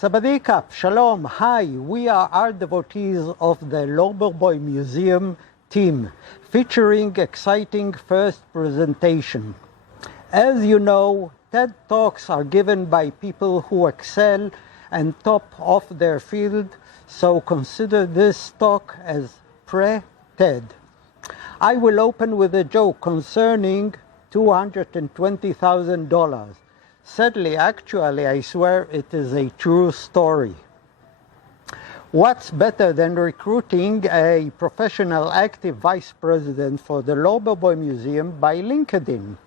Sabadikap, Shalom, hi, we are art devotees of the Loberboim Museum team, featuring exciting first presentation. As you know, TED Talks are given by people who excel and top of their field, so consider this talk as pre-TED. I will open with a joke concerning $220,000. Sadly, actually, I swear it is a true story. What's better than recruiting a professional active vice president for the Loberboim Museum by LinkedIn?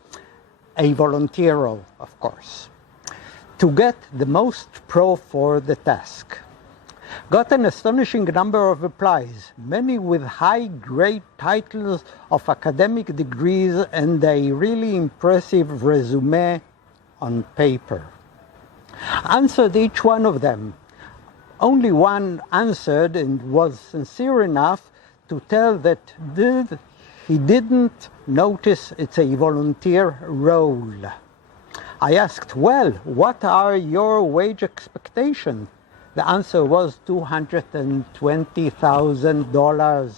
A volunteer role, of course, to get the most pro for the task. Got an astonishing number of replies, many with high-grade titles of academic degrees and a really impressive resume on paper. Answered each one of them. Only one answered and was sincere enough to tell that he didn't notice it's a volunteer role. I asked, well, what are your wage expectations? The answer was $220,000.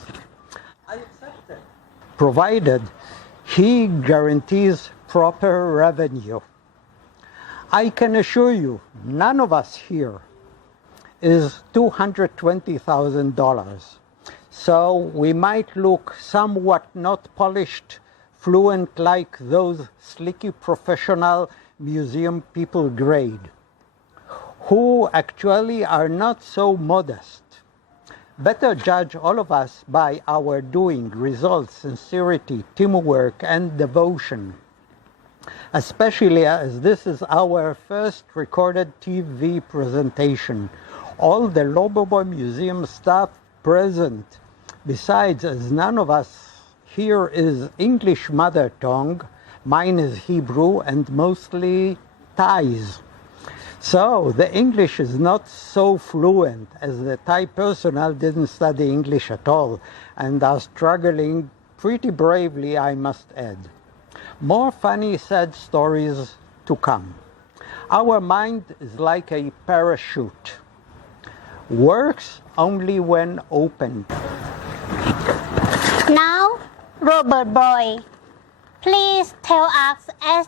I accepted, provided he guarantees proper revenue. I can assure you, none of us here is $220,000. So we might look somewhat not polished, fluent like those slicky professional museum people grade, who actually are not so modest. Better judge all of us by our doing, results, sincerity, teamwork, and devotion. Especially as this is our first recorded TV presentation. All the Loberboim Museum staff present. Besides, as none of us here is English mother tongue, mine is Hebrew and mostly Thais. So the English is not so fluent, as the Thai personnel didn't study English at all and are struggling pretty bravely, I must add. More funny, sad stories to come. Our mind is like a parachute. Works only when opened. Now, Loberboim, please tell us, as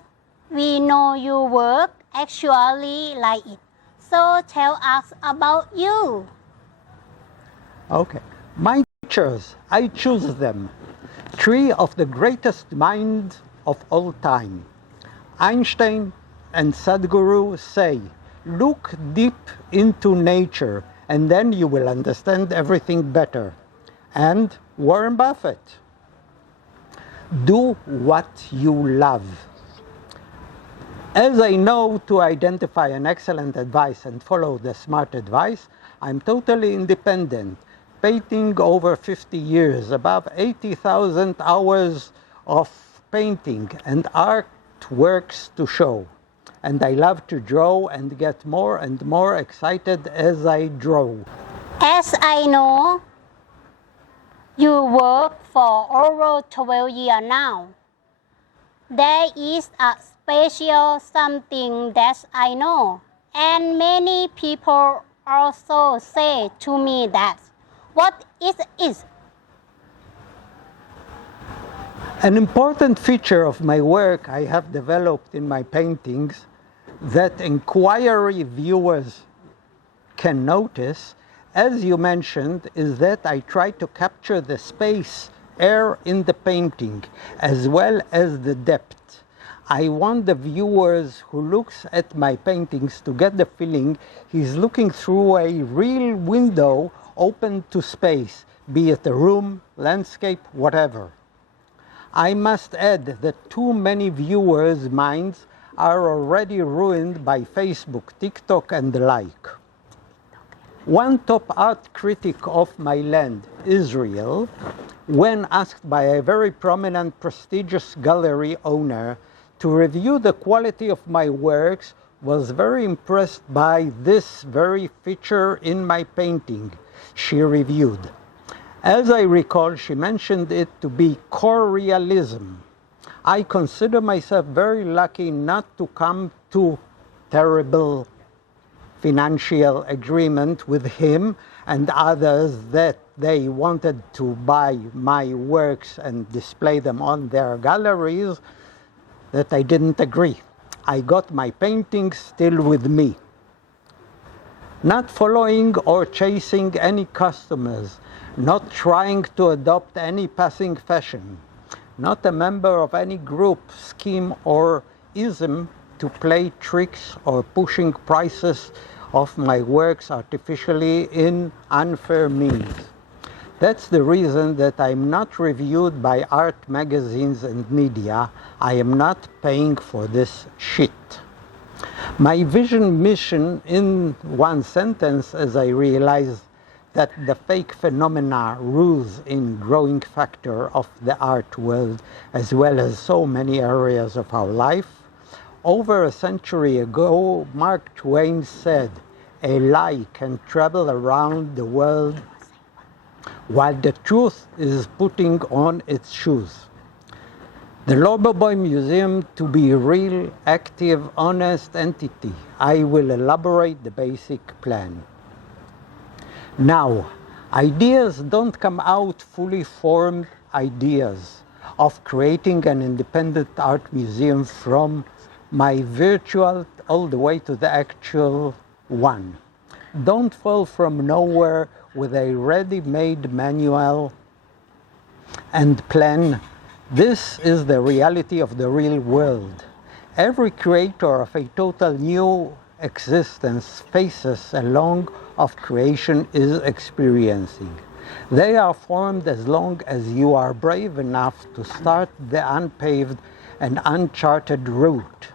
we know you work actually like it. So tell us about you. Okay. My teachers, I choose them. Three of the greatest minds of all time. Einstein and Sadhguru say, look deep into nature and then you will understand everything better. And Warren Buffett, do what you love. As I know to identify an excellent advice and follow the smart advice, I'm totally independent, painting over 50 years, above 80,000 hours of painting and artworks to show. And I love to draw and get more and more excited as I draw. As I know, you work for over 12 years now. There is a special something that I know, and many people also say to me that, what is it? An important feature of my work I have developed in my paintings that inquiry viewers can notice, as you mentioned, is that I try to capture the space, air in the painting, as well as the depth. I want the viewers who looks at my paintings to get the feeling he's looking through a real window open to space, be it a room, landscape, whatever. I must add that too many viewers' minds are already ruined by Facebook, TikTok, and the like. One top art critic of my land, Israel, when asked by a very prominent, prestigious gallery owner to review the quality of my works, was very impressed by this very feature in my painting she reviewed. As I recall, she mentioned it to be core realism. I consider myself very lucky not to come to terrible financial agreement with him and others that they wanted to buy my works and display them on their galleries, that I didn't agree. I got my paintings still with me. Not following or chasing any customers, not trying to adopt any passing fashion, not a member of any group, scheme or ism to play tricks or pushing prices of my works artificially in unfair means. That's the reason that I'm not reviewed by art magazines and media. I am not paying for this shit. My vision mission in one sentence, as I realize that the fake phenomena rules in growing factor of the art world as well as so many areas of our life. Over a century ago, Mark Twain said, "A lie can travel around the world while the truth is putting on its shoes." The Loberboim Museum to be a real, active, honest entity. I will elaborate the basic plan. Now, ideas don't come out fully formed ideas of creating an independent art museum from my virtual all the way to the actual one. Don't fall from nowhere with a ready-made manual and plan. This is the reality of the real world. Every creator of a total new existence faces a long of creation is experiencing. They are formed as long as you are brave enough to start the unpaved and uncharted route.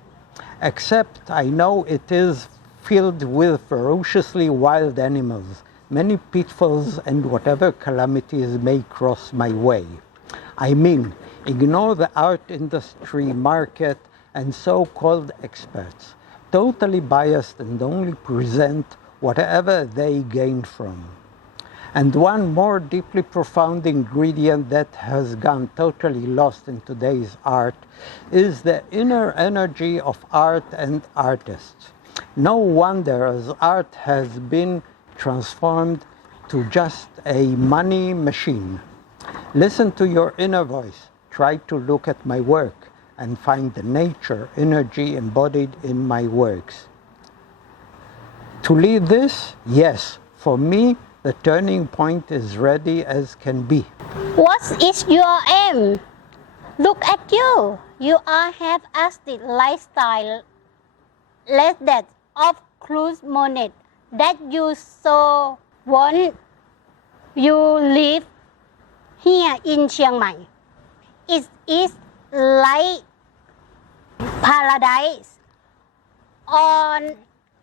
Except I know it is filled with ferociously wild animals, many pitfalls and whatever calamities may cross my way. I mean, ignore the art industry, market, and so-called experts, totally biased and only present whatever they gain from. And one more deeply profound ingredient that has gone totally lost in today's art is the inner energy of art and artists. No wonder as art has been transformed to just a money machine. Listen to your inner voice. Try to look at my work and find the nature, energy embodied in my works. To lead this, yes, for me, the turning point is ready as can be. What is your aim? Look at you. You are have acted lifestyle less that of cruise monet that you so want. You live here in Chiang Mai. It is like paradise on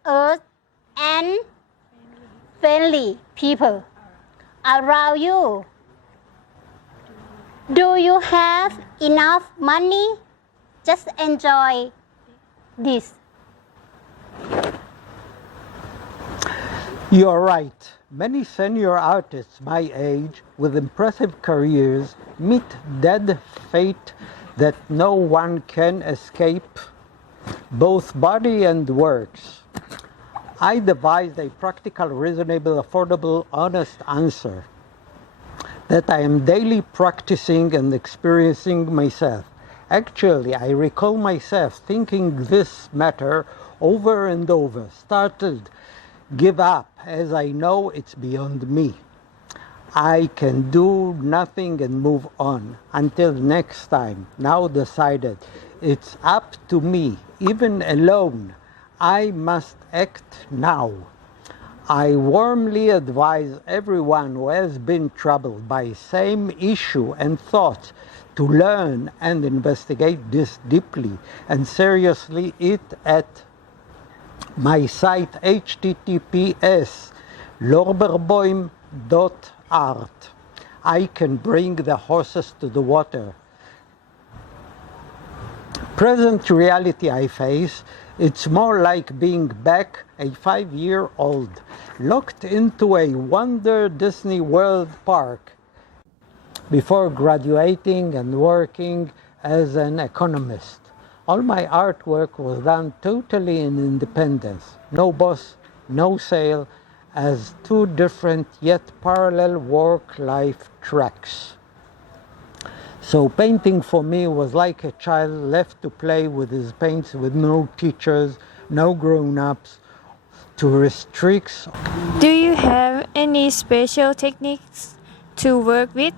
earth and friendly people around you. Do you have enough money? Just enjoy this. You're right. Many senior artists my age with impressive careers meet dead fate that no one can escape, both body and works. I devised a practical, reasonable, affordable, honest answer that I am daily practicing and experiencing myself. Actually, I recall myself thinking this matter over and over, started, give up, as I know it's beyond me. I can do nothing and move on until next time. Now decided, it's up to me, even alone. I must act now. I warmly advise everyone who has been troubled by same issue and thought to learn and investigate this deeply and seriously it at my site https://loberboim.art. I can bring the horses to the water. Present reality I face, it's more like being back a 5-year-old, locked into a Wonder Disney World park before graduating and working as an economist. All my artwork was done totally in independence. No boss, no sale, as two different yet parallel work-life tracks. So painting for me was like a child left to play with his paints with no teachers, no grown-ups to restrict. Do you have any special techniques to work with?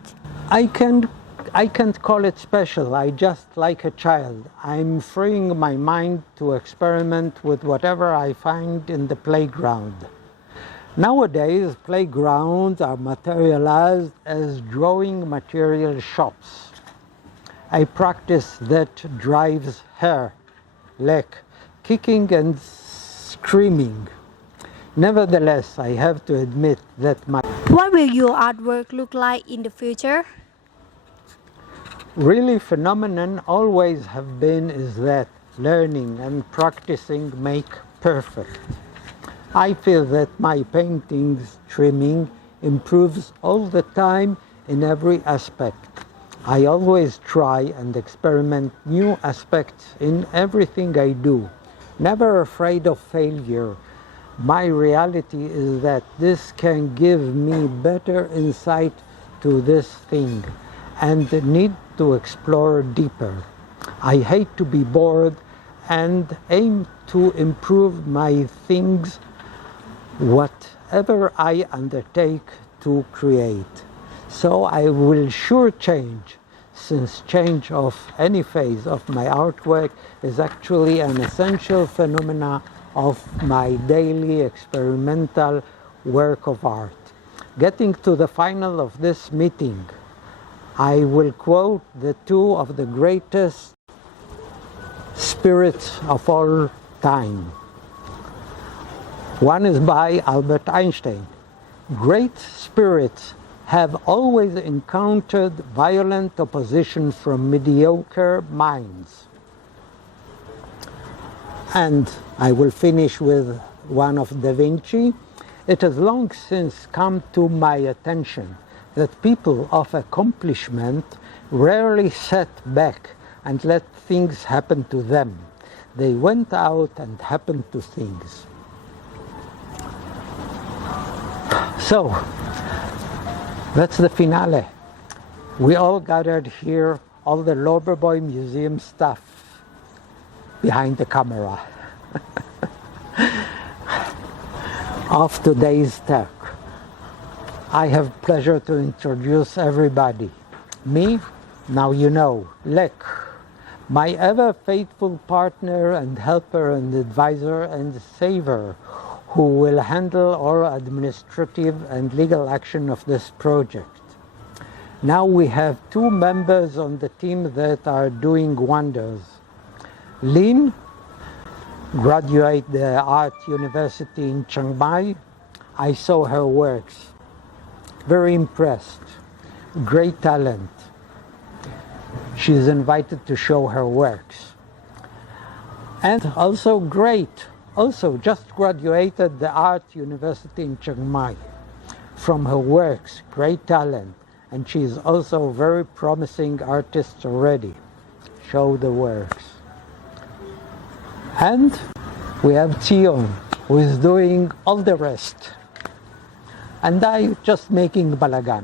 I can't call it special. I just like a child. I'm freeing my mind to experiment with whatever I find in the playground. Nowadays, playgrounds are materialized as drawing material shops. A practice that drives hair, leg, kicking and screaming. Nevertheless, I have to admit that my What will your artwork look like in the future? really phenomenon always have been is that learning and practicing make perfect. I feel that my paintings trimming improves all the time in every aspect. I always try and experiment new aspects in everything I do, never afraid of failure. My reality is that this can give me better insight to this thing and the need to explore deeper. I hate to be bored and aim to improve my things, whatever I undertake to create. So I will sure change, since change of any phase of my artwork is actually an essential phenomena of my daily experimental work of art. Getting to the final of this meeting, I will quote the two of the greatest spirits of all time. One is by Albert Einstein. Great spirits have always encountered violent opposition from mediocre minds. And I will finish with one of Da Vinci. It has long since come to my attention that people of accomplishment rarely sat back and let things happen to them. They went out and happened to things. So, that's the finale. We all gathered here, all the Loberboim Museum staff behind the camera of today's talk. I have pleasure to introduce everybody. Me, now you know, Lek, my ever faithful partner and helper and advisor and saver, who will handle all administrative and legal action of this project. Now we have two members on the team that are doing wonders. Lin, graduate the Art University in Chiang Mai. I saw her works. Very impressed. Great talent. She is invited to show her works. And also great. Also just graduated the Art University in Chiang Mai. From her works, great talent. And she is also a very promising artist already. Show the works. And we have Tion, who is doing all the rest. And I just making balagan.